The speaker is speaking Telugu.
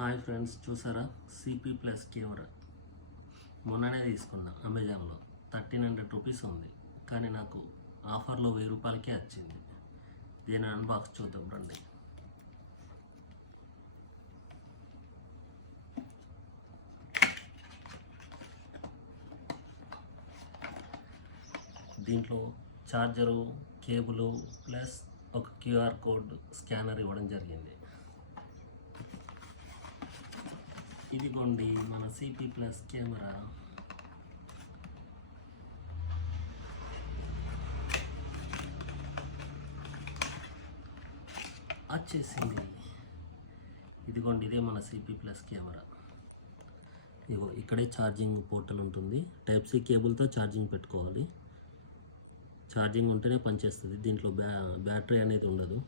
హాయ్ ఫ్రెండ్స్, చూసారా సిపి ప్లస్ కెమెరా మొన్ననే తీసుకున్నా అమెజాన్లో. 1300 రూపీస్ ఉంది, కానీ నాకు ఆఫర్లో 1000 రూపాయలకే వచ్చింది. దీని అన్బాక్స్ చూద్దాం రండి. దీంట్లో ఛార్జరు, కేబుల్ ప్లస్ ఒక క్యూఆర్ కోడ్ స్కానర్ ఇవ్వడం జరిగింది. ఇదిగోండి మన సిపి ప్లస్ కెమెరా. వచ్చేసింది. ఇదిగోండి, ఇదే మన సిపి ప్లస్ కెమెరా. ఇగో ఇక్కడే ఛార్జింగ్ పోర్టల్ ఉంటుంది. టైప్ సి కేబుల్తో ఛార్జింగ్ పెట్టుకోవాలి. ఛార్జింగ్ ఉంటేనే పనిచేస్తుంది. దీంట్లో బ్యాటరీ అనేది ఉండదు.